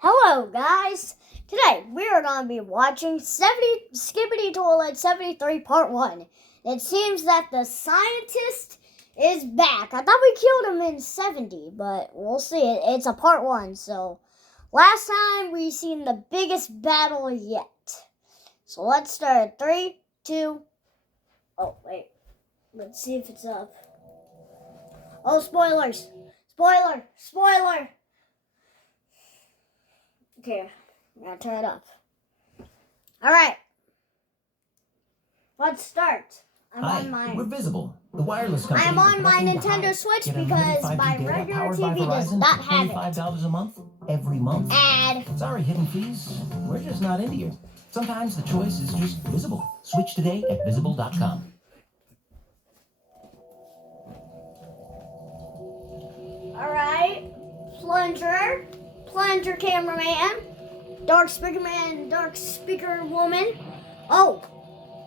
Hello guys! Today we are going to be watching Skibidi Toilet 73 Part 1. It seems that the scientist is back. I thought we killed him in 70, but we'll see. It's a Part 1, so last time we seen the biggest battle yet. So let's start. 3, 2... Oh, wait. Let's see if it's up. Oh, spoilers! Spoiler! Okay, I'm gonna turn it up. Alright. Let's start. We're Visible, the wireless company. I'm on my Nintendo Switch because my regular TV does not have it. $25 a month, every month. Ad. Sorry, hidden fees. We're just not into you. Sometimes the choice is just Visible. Switch today at visible.com. Alright. Plunger cameraman. Dark speaker man, dark speaker woman. Oh,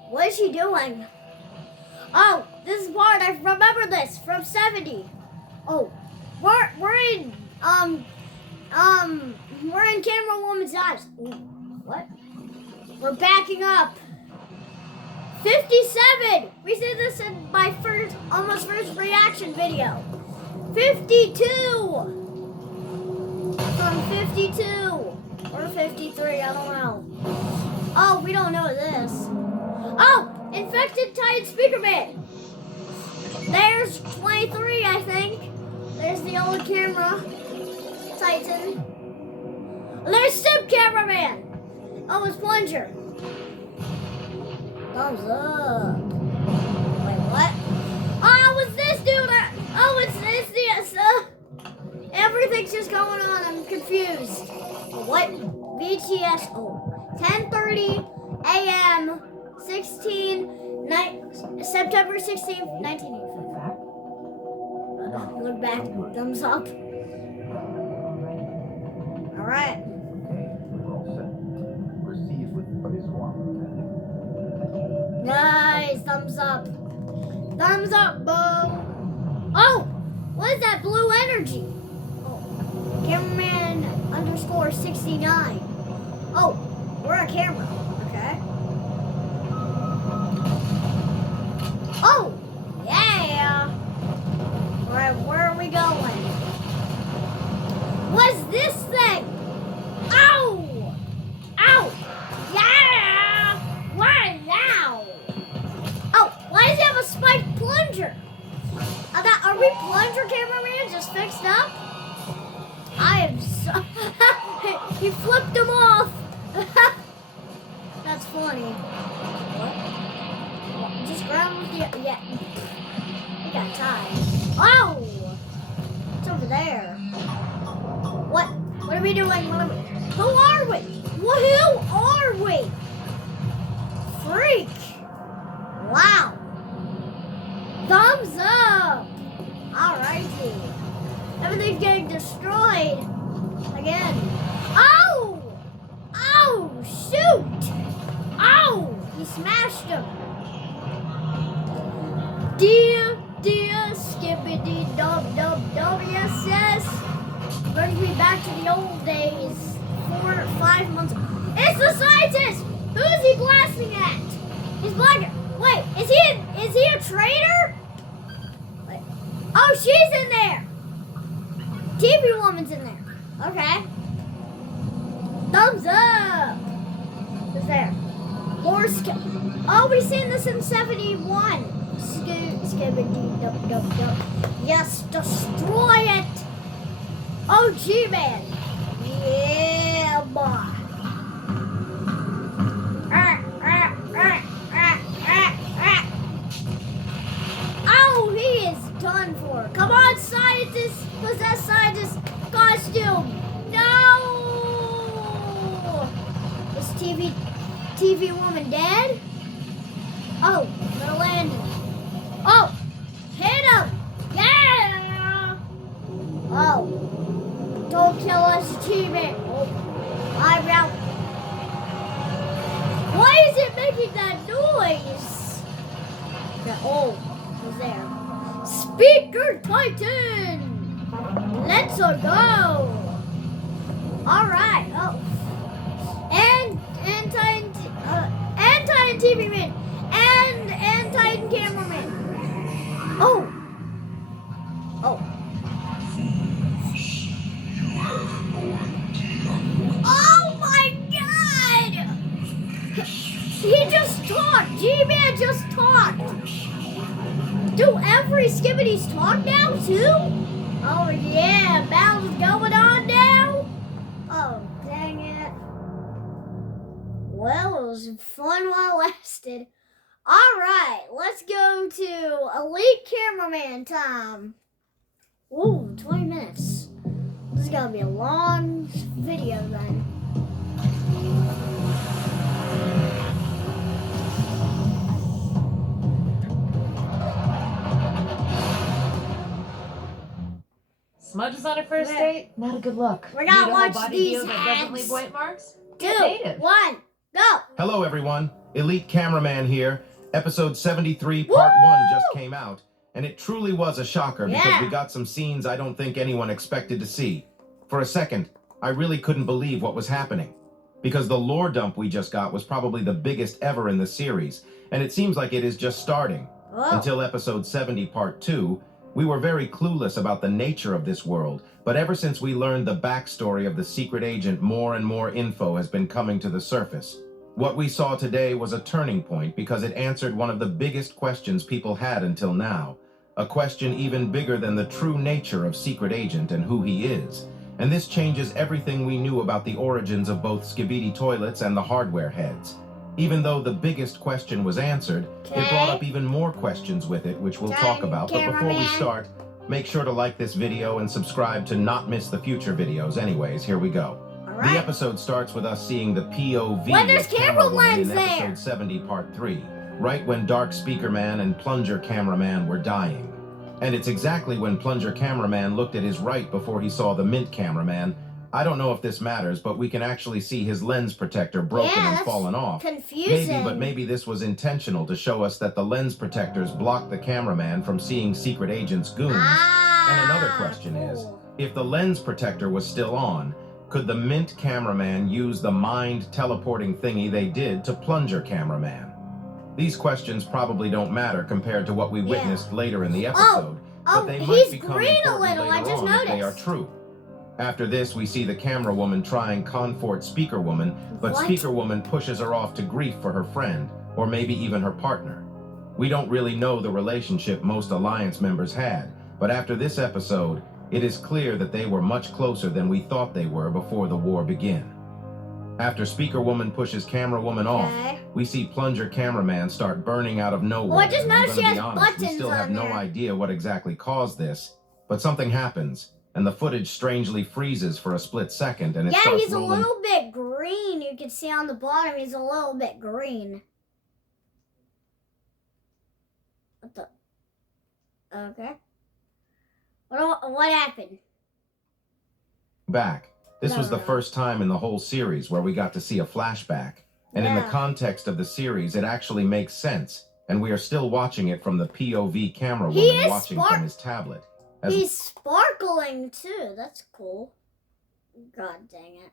what is she doing? Oh, this is part, I remember this from 70. Oh, we're in camera woman's eyes. Ooh, what? We're backing up. 57. We did this in my almost first reaction video. 52. From 52 or 53, I don't know. Oh, we don't know this. Oh, infected Titan speaker man. There's 23, I think. There's the old camera Titan. There's Sim cameraman. Oh, it's Plunger. Thumbs up. Wait, what? Oh, what's this dude? Oh, it's this. Everything's just going on. I'm confused. What? VGS. Oh, 10:30 a.m. September 16th, 1985. Look back. Thumbs up. All right. Nice. Thumbs up. Thumbs up, Bo. Oh, what is that blue energy? Cameraman _69. Oh, we're a camera. Okay. Oh, yeah. All right, where are we going? What's this thing? Ow! Ow! Yeah! Why now? Oh, why does he have a spiked plunger? Are we plunger cameraman just fixed up? I am so... He flipped him off. That's funny. What? Just grab with the... Yeah. He got tied. Oh! It's over there. What? What are we doing? Who are we? Who are we? Freak. Wow. Thumbs up. Alrighty. Everything's getting destroyed again. Oh! Oh, shoot! Oh! He smashed him. Dear skibidi dub. Yes. Brings me back to the old days. 4 or 5 months ago. It's the scientist! Who is he blasting at? He's blasting. Wait, is he a traitor? Wait. Oh, she's in there. TV woman's in there. Okay. Thumbs up. Who's there? More Oh, we've seen this in 71. Skibidi dub. Yes, destroy it. Oh, G-Man. Yeah, boy. Oh, he is done for. Come on, scientist. Possessed scientist costume. No! Is TV woman dead? Oh, they're landing. Oh, hit him. Yeah! Oh, don't kill us, T-Man. Oh, I'm out. Why is it making that noise? Oh, he's there. Speaker Titan. Let's go. All right. G-Man just talked. Do every Skibidi's talk now, too? Oh, yeah. Battle's going on now? Oh, dang it. Well, it was fun while it lasted. Alright, let's go to Elite Cameraman time. Ooh, 20 minutes. This is gonna be a long video then. Smudge is on a first date? Not a good look. We're gonna Need a watch whole body these deal that doesn't hats. leave white marks? 2, Native. 1, go! Hello, everyone. Elite Cameraman here. Episode 73, Part 1 just came out, and it truly was a shocker because we got some scenes I don't think anyone expected to see. For a second, I really couldn't believe what was happening, because the lore dump we just got was probably the biggest ever in the series, and it seems like it is just starting. Until Episode 70, Part 2, we were very clueless about the nature of this world, but ever since we learned the backstory of the secret agent, more and more info has been coming to the surface. What we saw today was a turning point because it answered one of the biggest questions people had until now. A question even bigger than the true nature of Secret Agent and who he is. And this changes everything we knew about the origins of both Skibidi toilets and the hardware heads. Even though the biggest question was answered, it brought up even more questions with it, which we'll talk about. But before we start, make sure to like this video and subscribe to not miss the future videos. Anyways, here we go. The episode starts with us seeing the POV there's of camera Camerawoman lens in there. episode 70, Part 3, right when Dark Speaker Man and Plunger Cameraman were dying. And it's exactly when Plunger Cameraman looked at his right before he saw the Mint Cameraman. I don't know if this matters, but we can actually see his lens protector broken and fallen off. Confusing. Maybe this was intentional to show us that the lens protectors blocked the cameraman from seeing Secret Agent's goons. And another question is, if the lens protector was still on, could the Mint Cameraman use the mind teleporting thingy they did to Plunger Cameraman? These questions probably don't matter compared to what we witnessed later in the episode, but they might become important later on if they are true. After this, we see the camera woman trying comfort Speaker Woman, but Speaker Woman pushes her off to grief for her friend, or maybe even her partner. We don't really know the relationship most Alliance members had, but after this episode, it is clear that they were much closer than we thought they were before the war began. After Speaker Woman pushes Camera Woman off, we see Plunger Cameraman start burning out of nowhere. I just noticed she has buttons we still have on no there. idea what exactly caused this, but something happens, and the footage strangely freezes for a split second, and it starts he's a rolling. little bit green. You can see on the bottom, he's a little bit green. What the? Okay. What happened? Back. This was the first time in the whole series where we got to see a flashback. And in the context of the series, it actually makes sense. And we are still watching it from the POV camera woman watching from his tablet. He's sparkling too. That's cool. God dang it.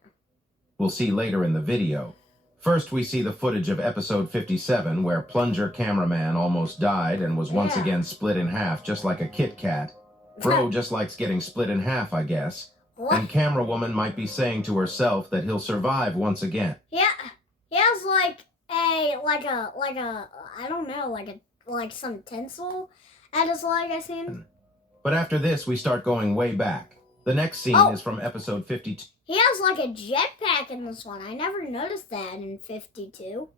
We'll see later in the video. First, we see the footage of episode 57 where Plunger Cameraman almost died and was once again split in half just like a Kit Kat. Bro just likes getting split in half, I guess. And Camera Woman might be saying to herself that he'll survive once again. Yeah, he has like I don't know, like some tinsel at his leg, I seen. But after this, we start going way back. The next scene is from episode 52. He has like a jetpack in this one. I never noticed that in 52.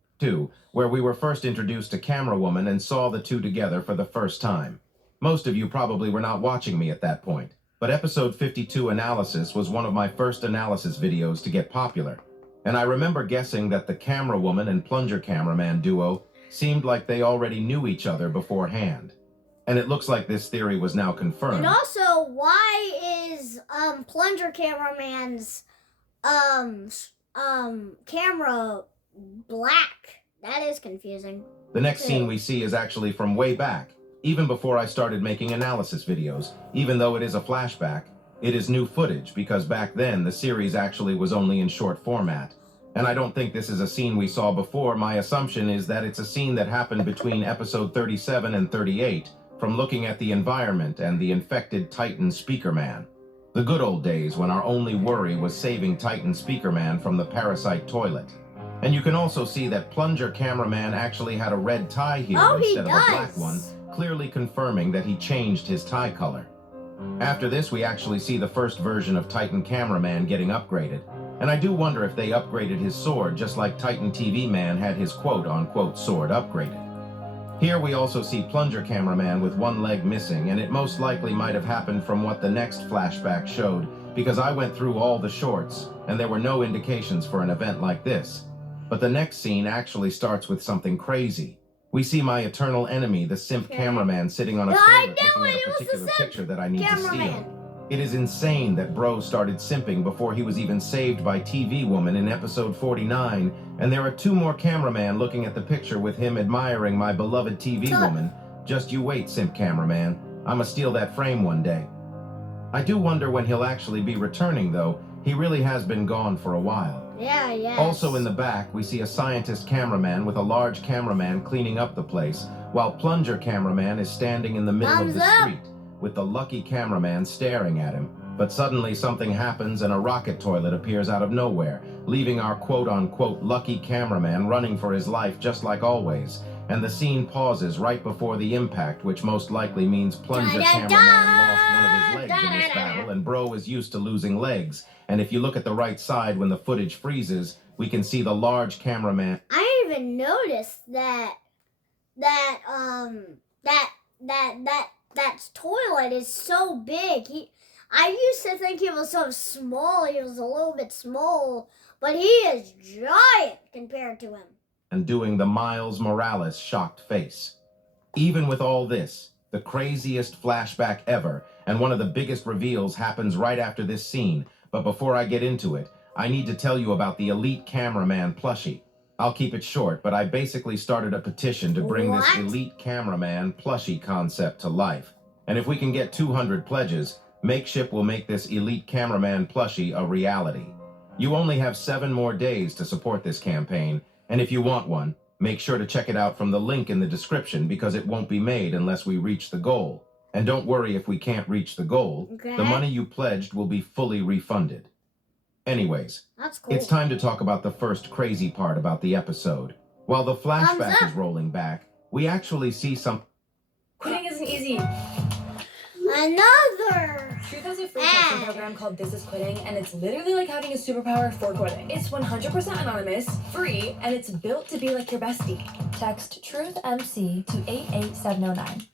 Where we were first introduced to Camera Woman and saw the two together for the first time. Most of you probably were not watching me at that point, but episode 52 analysis was one of my first analysis videos to get popular. And I remember guessing that the Camera Woman and Plunger Cameraman duo seemed like they already knew each other beforehand. And it looks like this theory was now confirmed. And also, why is Plunger Cameraman's camera black? That is confusing. The next scene we see is actually from way back, even before I started making analysis videos. Even though it is a flashback, it is new footage because back then the series actually was only in short format. And I don't think this is a scene we saw before. My assumption is that it's a scene that happened between episode 37 and 38, from looking at the environment and the infected Titan Speaker Man. The good old days when our only worry was saving Titan Speaker Man from the parasite toilet. And you can also see that plunger cameraman actually had a red tie here instead of a black one, clearly confirming that he changed his tie color. After this, we actually see the first version of Titan Cameraman getting upgraded. And I do wonder if they upgraded his sword just like Titan TV Man had his quote-unquote sword upgraded. Here we also see Plunger Cameraman with one leg missing, and it most likely might have happened from what the next flashback showed, because I went through all the shorts, and there were no indications for an event like this. But the next scene actually starts with something crazy. We see my eternal enemy, the simp cameraman, sitting on a toilet looking at a particular picture that I need to steal. It is insane that Bro started simping before he was even saved by TV Woman in episode 49, and there are 2 more cameramen looking at the picture with him admiring my beloved TV Woman. Just you wait, simp cameraman. I'ma steal that frame one day. I do wonder when he'll actually be returning, though. He really has been gone for a while. Yeah. Also in the back, we see a scientist cameraman with a large cameraman cleaning up the place, while Plunger Cameraman is standing in the middle of the street, with the lucky cameraman staring at him. But suddenly something happens and a rocket toilet appears out of nowhere, leaving our quote-unquote lucky cameraman running for his life just like always. And the scene pauses right before the impact, which most likely means Plunger Cameraman lost one of his legs in this battle, and Bro is used to losing legs. And if you look at the right side when the footage freezes, we can see the large cameraman. I didn't even notice that toilet is so big. I used to think he was so small. He was a little bit small, but he is giant compared to him. And doing the Miles Morales shocked face. Even with all this, the craziest flashback ever, and one of the biggest reveals happens right after this scene. But before I get into it, I need to tell you about the Elite Cameraman plushie. I'll keep it short, but I basically started a petition to bring this Elite Cameraman plushie concept to life. And if we can get 200 pledges, Makeship will make this Elite Cameraman plushie a reality. You only have 7 more days to support this campaign, and if you want one, make sure to check it out from the link in the description because it won't be made unless we reach the goal. And don't worry if we can't reach the goal. Okay. The money you pledged will be fully refunded. Anyways, that's cool. It's time to talk about the first crazy part about the episode. While the flashback is rolling back, we actually see some... Quitting isn't easy. Another! Truth has a free testing program called This Is Quitting, and it's literally like having a superpower for quitting. It's 100% anonymous, free, and it's built to be like your bestie. Text TruthMC to 88709.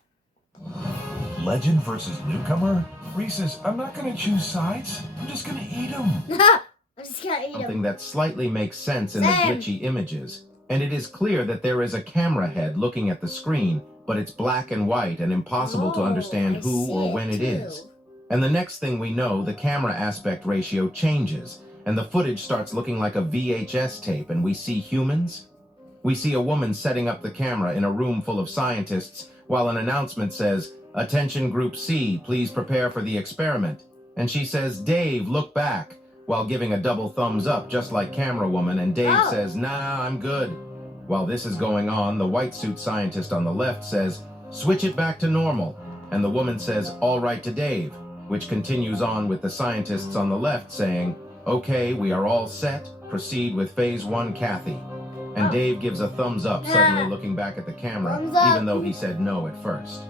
Legend versus newcomer? Reese's, I'm not gonna choose sides. I'm just gonna eat them. I'm just gonna eat something him. that slightly makes sense in the glitchy images. And it is clear that there is a camera head looking at the screen, but it's black and white and impossible to understand who or when it is. And the next thing we know, the camera aspect ratio changes, and the footage starts looking like a VHS tape, and we see humans. We see a woman setting up the camera in a room full of scientists, while an announcement says, "Attention Group C, please prepare for the experiment." And she says, "Dave, look back," while giving a double thumbs up just like Camera Woman, and Dave says, "Nah, I'm good." While this is going on, the white suit scientist on the left says, "Switch it back to normal," and the woman says, "All right to Dave," which continues on with the scientists on the left saying, "Okay, we are all set, proceed with phase 1, Kathy." And Dave gives a thumbs up, suddenly looking back at the camera, even though he said no at first.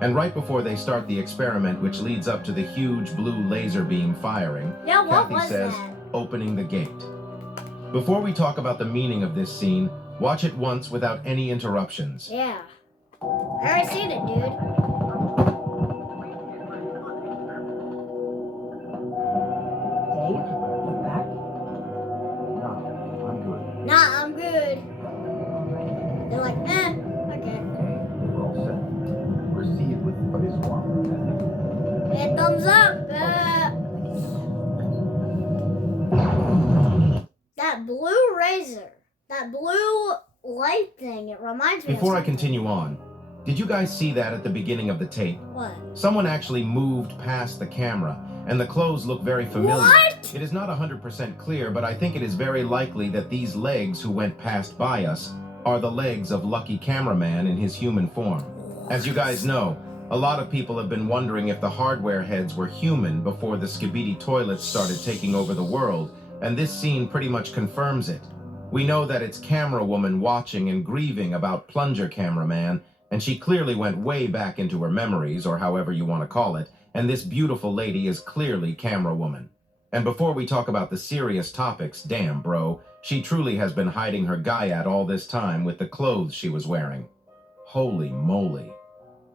And right before they start the experiment, which leads up to the huge blue laser beam firing, Kathy says, "Opening the gate." Before we talk about the meaning of this scene, watch it once without any interruptions. Yeah. I already seen it, dude. Dave, look back. No, I'm good. Nah, I'm good. They're like, okay. Okay, we're all set. Proceed with phase 1. Hey, thumbs up. That blue razor, that blue light thing, it reminds me Before I of something. continue on, did you guys see that at the beginning of the tape? What? Someone actually moved past the camera, and the clothes look very familiar. What? It is not 100% clear, but I think it is very likely that these legs who went past by us are the legs of Lucky Cameraman in his human form. As you guys know, a lot of people have been wondering if the hardware heads were human before the skibidi toilets started taking over the world, and this scene pretty much confirms it. We know that it's camera woman watching and grieving about plunger cameraman, and she clearly went way back into her memories, or however you want to call it, and this beautiful lady is clearly camera woman. And before we talk about the serious topics, damn bro, she truly has been hiding her Gaiad all this time with the clothes she was wearing. Holy moly.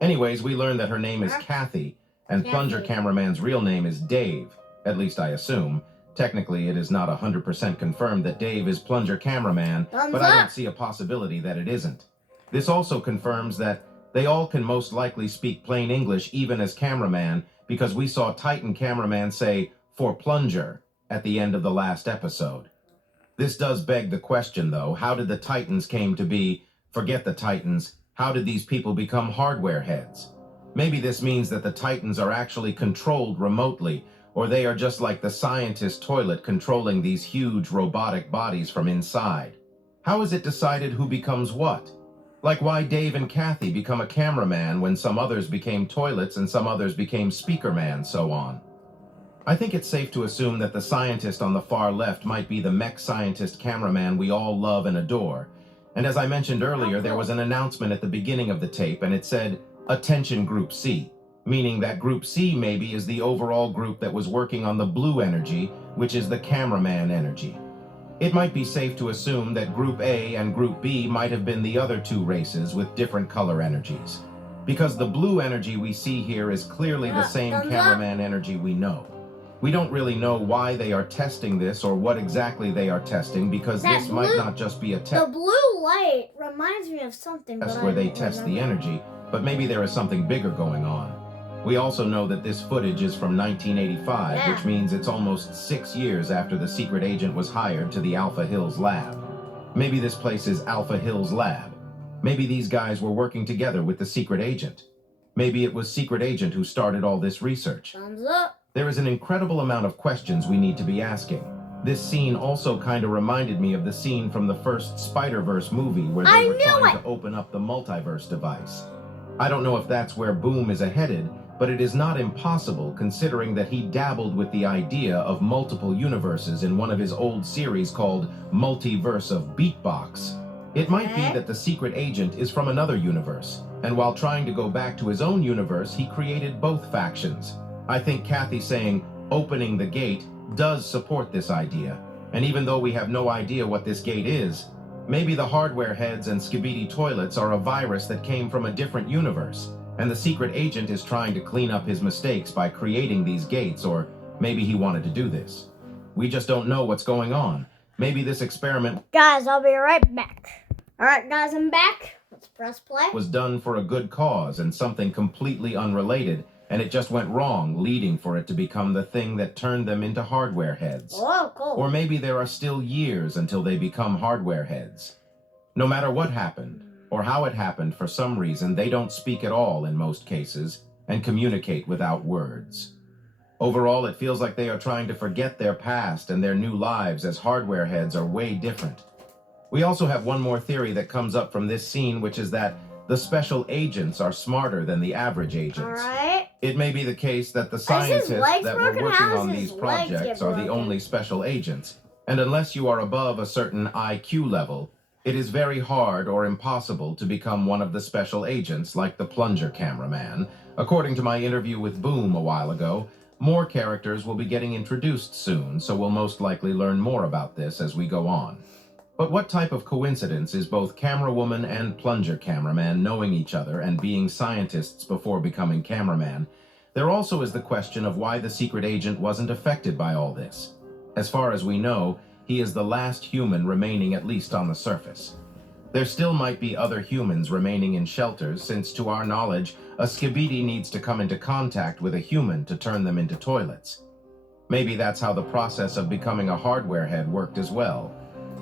Anyways, we learned that her name is Kathy, and plunger cameraman's real name is Dave, at least I assume. Technically, it is not 100% confirmed that Dave is plunger cameraman, but I don't see a possibility that it isn't. This also confirms that they all can most likely speak plain English even as cameraman, because we saw Titan cameraman say, "for plunger," at the end of the last episode. This does beg the question, though, how did the Titans came to be? Forget the Titans, how did these people become hardware heads? Maybe this means that the Titans are actually controlled remotely, or they are just like the scientist toilet controlling these huge robotic bodies from inside. How is it decided who becomes what? Like why Dave and Kathy become a cameraman when some others became toilets and some others became speakerman, so on. I think it's safe to assume that the scientist on the far left might be the mech scientist cameraman we all love and adore. And as I mentioned earlier, there was an announcement at the beginning of the tape and it said, "Attention Group C," meaning that Group C maybe is the overall group that was working on the blue energy, which is the cameraman energy. It might be safe to assume that Group A and Group B might have been the other two races with different color energies. Because the blue energy we see here is clearly the same cameraman energy we know. We don't really know why they are testing this or what exactly they are testing, because this might not just be a test. The blue light reminds me of something. That's where they test the energy, but maybe there is something bigger going on. We also know that this footage is from 1985, which means it's almost 6 years after the secret agent was hired to the Alpha Hills lab. Maybe this place is Alpha Hills lab. Maybe these guys were working together with the secret agent. Maybe it was secret agent who started all this research. Thumbs up. There is an incredible amount of questions we need to be asking. This scene also kind of reminded me of the scene from the first Spider-Verse movie where they were trying to open up the multiverse device. I don't know if that's where Boom is headed, but it is not impossible considering that he dabbled with the idea of multiple universes in one of his old series called Multiverse of Beatbox. It might be that the secret agent is from another universe, and while trying to go back to his own universe, he created both factions. I think Kathy saying, "opening the gate," does support this idea. And even though we have no idea what this gate is, maybe the hardware heads and skibidi toilets are a virus that came from a different universe, and the secret agent is trying to clean up his mistakes by creating these gates, or maybe he wanted to do this. We just don't know what's going on. Maybe this experiment, Guys, I'll be right back. Alright guys, I'm back. Let's press play. Was done for a good cause and something completely unrelated, and it just went wrong, leading for it to become the thing that turned them into hardware heads. Oh, cool. Or maybe there are still years until they become hardware heads. No matter what happened, or how it happened, for some reason, they don't speak at all in most cases, and communicate without words. Overall, it feels like they are trying to forget their past and their new lives, as hardware heads are way different. We also have one more theory that comes up from this scene, which is that the special agents are smarter than the average agents. Alright. It may be the case that the scientists that were broken? working How on is these his legs projects get are the broken? only special agents, and unless you are above a certain IQ level, it is very hard or impossible to become one of the special agents like the plunger cameraman. According to my interview with Boom a while ago, more characters will be getting introduced soon, so we'll most likely learn more about this as we go on. But what type of coincidence is both camera woman and plunger cameraman knowing each other and being scientists before becoming cameraman? There also is the question of why the secret agent wasn't affected by all this. As far as we know, he is the last human remaining, at least on the surface. There still might be other humans remaining in shelters, since to our knowledge, a skibidi needs to come into contact with a human to turn them into toilets. Maybe that's how the process of becoming a hardware head worked as well.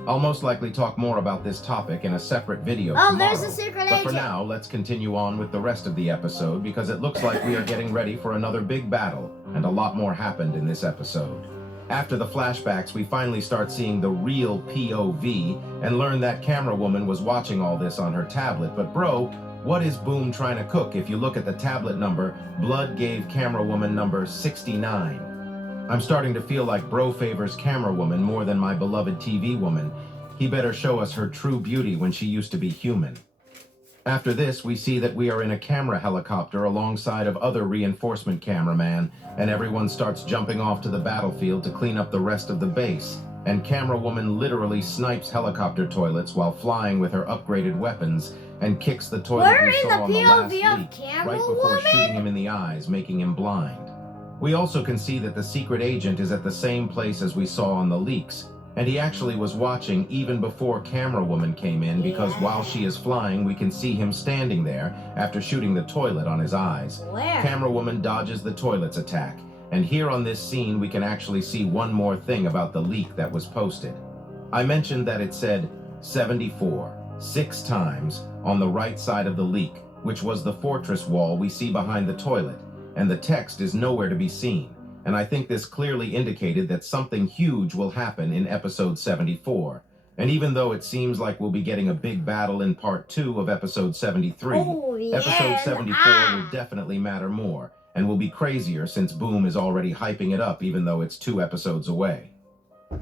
I'll most likely talk more about this topic in a separate video tomorrow. There's a secret But for agent. now, let's continue on with the rest of the episode, because it looks like we are getting ready for another big battle, and a lot more happened in this episode. After the flashbacks, we finally start seeing the real POV and learn that camera woman was watching all this on her tablet. But bro, what is Boom trying to cook? If you look at the tablet number, Blood gave camera woman number 69. I'm starting to feel like bro favors camera woman more than my beloved TV woman. He better show us her true beauty when she used to be human. After this, we see that we are in a camera helicopter alongside of other reinforcement cameraman, and everyone starts jumping off to the battlefield to clean up the rest of the base. And camera woman literally snipes helicopter toilets while flying with her upgraded weapons and kicks the toilet We're we in saw on the the last POV of leak camera right before woman? shooting him in the eyes, making him blind. We also can see that the secret agent is at the same place as we saw on the leaks, and he actually was watching even before camera woman came in, because while she is flying, we can see him standing there after shooting the toilet on his eyes. Where? Camera woman dodges the toilet's attack, and here on this scene we can actually see one more thing about the leak that was posted. I mentioned that it said 74 6 times on the right side of the leak, which was the fortress wall we see behind the toilet, and the text is nowhere to be seen. And I think this clearly indicated that something huge will happen in episode 74. And even though it seems like we'll be getting a big battle in part 2 of episode 73, episode 74 will definitely matter more, and will be crazier since Boom is already hyping it up even though it's 2 episodes away.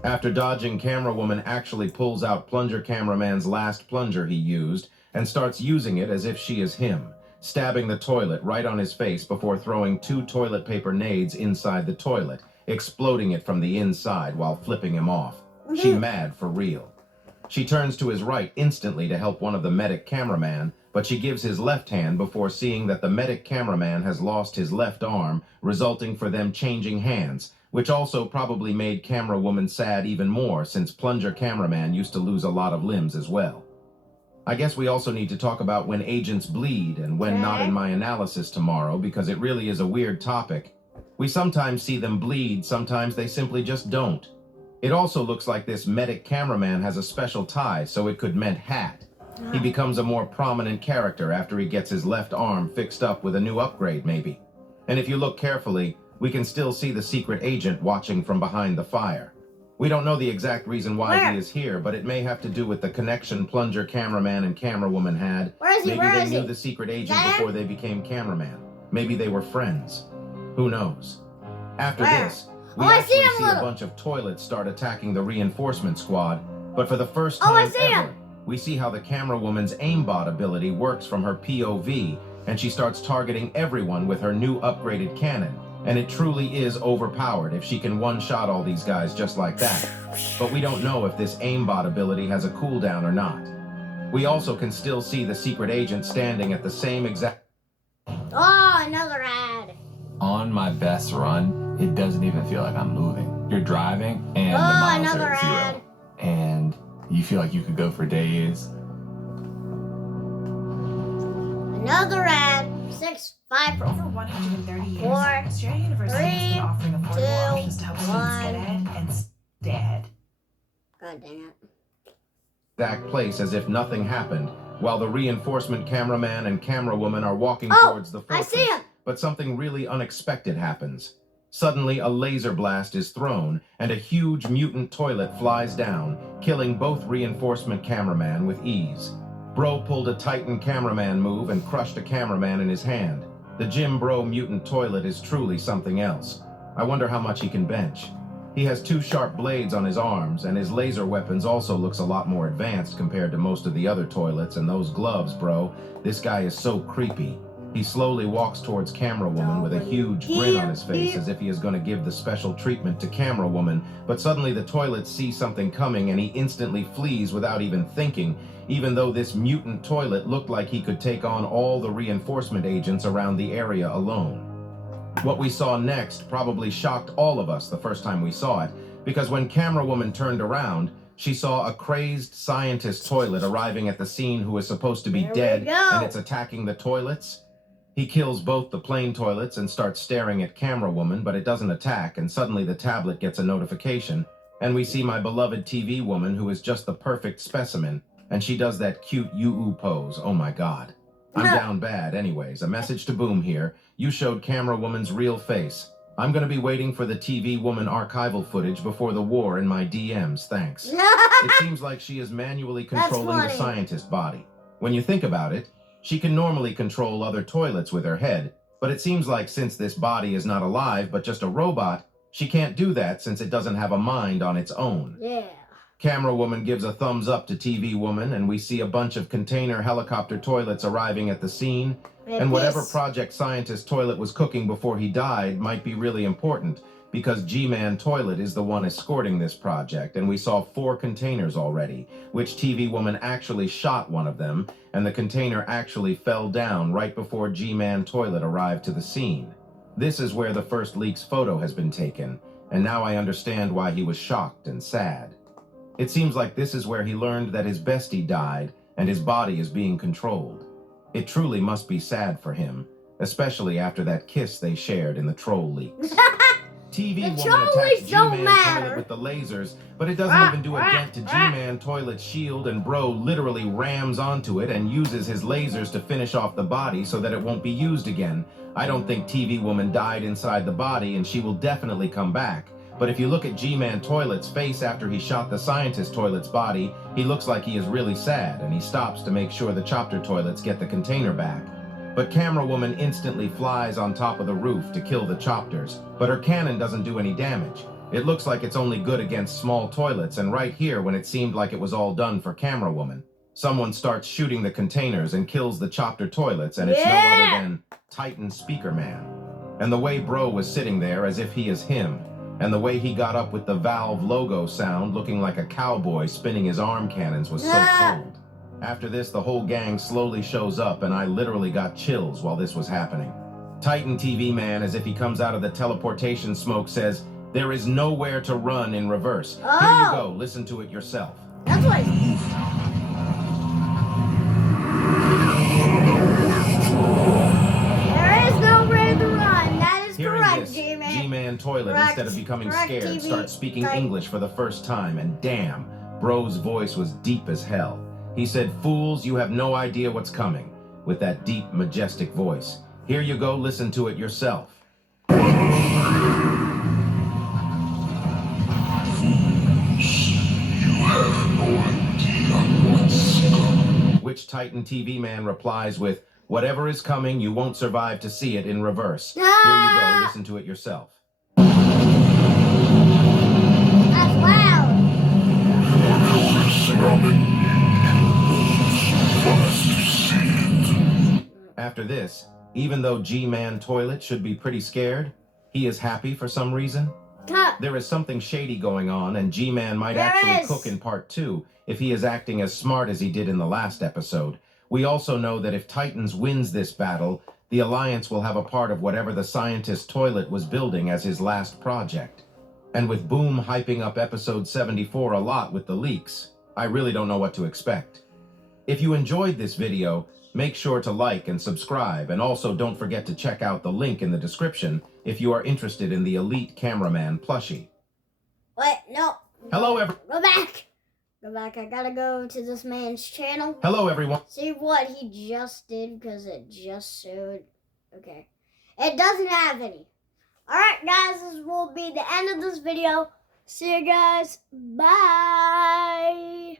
After dodging, camera woman actually pulls out plunger cameraman's last plunger he used and starts using it as if she is him, stabbing the toilet right on his face before throwing 2 toilet paper nades inside the toilet, exploding it from the inside while flipping him off. She mad for real. She turns to his right instantly to help one of the medic cameraman, but she gives his left hand before seeing that the medic cameraman has lost his left arm, resulting for them changing hands, which also probably made camera woman sad even more since plunger cameraman used to lose a lot of limbs as well. I guess we also need to talk about when agents bleed and when not in my analysis tomorrow, because it really is a weird topic. We sometimes see them bleed, sometimes they simply just don't. It also looks like this medic cameraman has a special tie, so it could meant hat. He becomes a more prominent character after he gets his left arm fixed up with a new upgrade maybe. And if you look carefully, we can still see the secret agent watching from behind the fire. We don't know the exact reason why he is here, but it may have to do with the connection plunger cameraman and camera woman had. Maybe they knew the secret agent before they became cameraman. Maybe they were friends. Who knows? After this, we actually see a bunch of toilets start attacking the reinforcement squad, but for the first time ever, we see how the camera woman's aimbot ability works from her POV, and she starts targeting everyone with her new upgraded cannon. And it truly is overpowered if she can one-shot all these guys just like that. But we don't know if this aimbot ability has a cooldown or not. We also can still see the secret agent standing at the same exact... Oh, another ad. On my best run, it doesn't even feel like I'm moving. You're driving and the miles are at 0. And you feel like you could go for days. Another ad. 6, 5, For over 130 years, 4, Australia University has been offering affordable 2, options to help students get ahead and stay ahead. God dang it. exact place as if nothing happened, while the reinforcement cameraman and camera woman are walking towards the fortress. I see him. But something really unexpected happens. Suddenly, a laser blast is thrown, and a huge mutant toilet flies down, killing both reinforcement cameraman with ease. Bro pulled a Titan cameraman move and crushed a cameraman in his hand. The Jim Bro mutant toilet is truly something else. I wonder how much he can bench. He has 2 sharp blades on his arms, and his laser weapons also looks a lot more advanced compared to most of the other toilets, and those gloves, bro. This guy is so creepy. He slowly walks towards Camera Woman with a huge grin on his face as if he is going to give the special treatment to Camera Woman, but suddenly the toilets see something coming and he instantly flees without even thinking, even though this mutant toilet looked like he could take on all the reinforcement agents around the area alone. What we saw next probably shocked all of us the first time we saw it, because when Camera Woman turned around, she saw a crazed scientist toilet arriving at the scene who is supposed to be dead, and it's attacking the toilets. He kills both the plain toilets and starts staring at Camera Woman, but it doesn't attack, and suddenly the tablet gets a notification, and we see my beloved TV woman who is just the perfect specimen, and she does that cute you pose. Oh my god. I'm down bad. Anyways, a message to Boom here. You showed Camera Woman's real face. I'm gonna be waiting for the TV woman archival footage before the war in my DMs, thanks. It seems like she is manually controlling the scientist body. When you think about it, she can normally control other toilets with her head, but it seems like since this body is not alive but just a robot, she can't do that since it doesn't have a mind on its own. Yeah. Camera woman gives a thumbs up to TV woman, and we see a bunch of container helicopter toilets arriving at the scene. And whatever Project Scientist toilet was cooking before he died might be really important, because G-Man Toilet is the one escorting this project, and we saw 4 containers already, which TV woman actually shot one of them, and the container actually fell down right before G-Man Toilet arrived to the scene. This is where the first leak's photo has been taken, and now I understand why he was shocked and sad. It seems like this is where he learned that his bestie died, and his body is being controlled. It truly must be sad for him, especially after that kiss they shared in the troll leaks. TV woman attacks G-Man Toilet with the lasers, but it doesn't even do a dent to G-Man Toilet's shield, and Bro literally rams onto it and uses his lasers to finish off the body so that it won't be used again. I don't think TV woman died inside the body, and she will definitely come back. But if you look at G-Man Toilet's face after he shot the Scientist Toilet's body, he looks like he is really sad, and he stops to make sure the chopper toilets get the container back. But Camera Woman instantly flies on top of the roof to kill the chopters, but her cannon doesn't do any damage. It looks like it's only good against small toilets, and right here when it seemed like it was all done for Camera Woman, someone starts shooting the containers and kills the chopper toilets, and it's no other than Titan Speaker Man. And the way Bro was sitting there as if he is him, and the way he got up with the Valve logo sound looking like a cowboy spinning his arm cannons was so cold. After this, the whole gang slowly shows up, and I literally got chills while this was happening. Titan TV Man, as if he comes out of the teleportation smoke, says, "There is nowhere to run in reverse." Here you go, listen to it yourself. That's what there is nowhere to run. That is correct, G-Man. G-Man Toilet, instead of becoming scared, TV. starts speaking English for the first time, and damn, Bro's voice was deep as hell. He said, "Fools, you have no idea what's coming," with that deep, majestic voice. Here you go, listen to it yourself. Which Titan TV Man replies with, "Whatever is coming, you won't survive to see it in reverse." Here you go, listen to it yourself. That's loud. After this, even though G-Man Toilet should be pretty scared, he is happy for some reason. There is something shady going on, and G-Man might actually cook in part 2 if he is acting as smart as he did in the last episode. We also know that if Titans wins this battle, the Alliance will have a part of whatever the Scientist Toilet was building as his last project. And with Boom hyping up episode 74 a lot with the leaks, I really don't know what to expect. If you enjoyed this video, make sure to like and subscribe, and also don't forget to check out the link in the description if you are interested in the Elite Cameraman plushie. Wait, no. Hello, everyone. Go back. Go back. I gotta go to this man's channel. Hello, everyone. See what he just did, because it just showed. Okay. It doesn't have any. Alright, guys, this will be the end of this video. See you guys. Bye.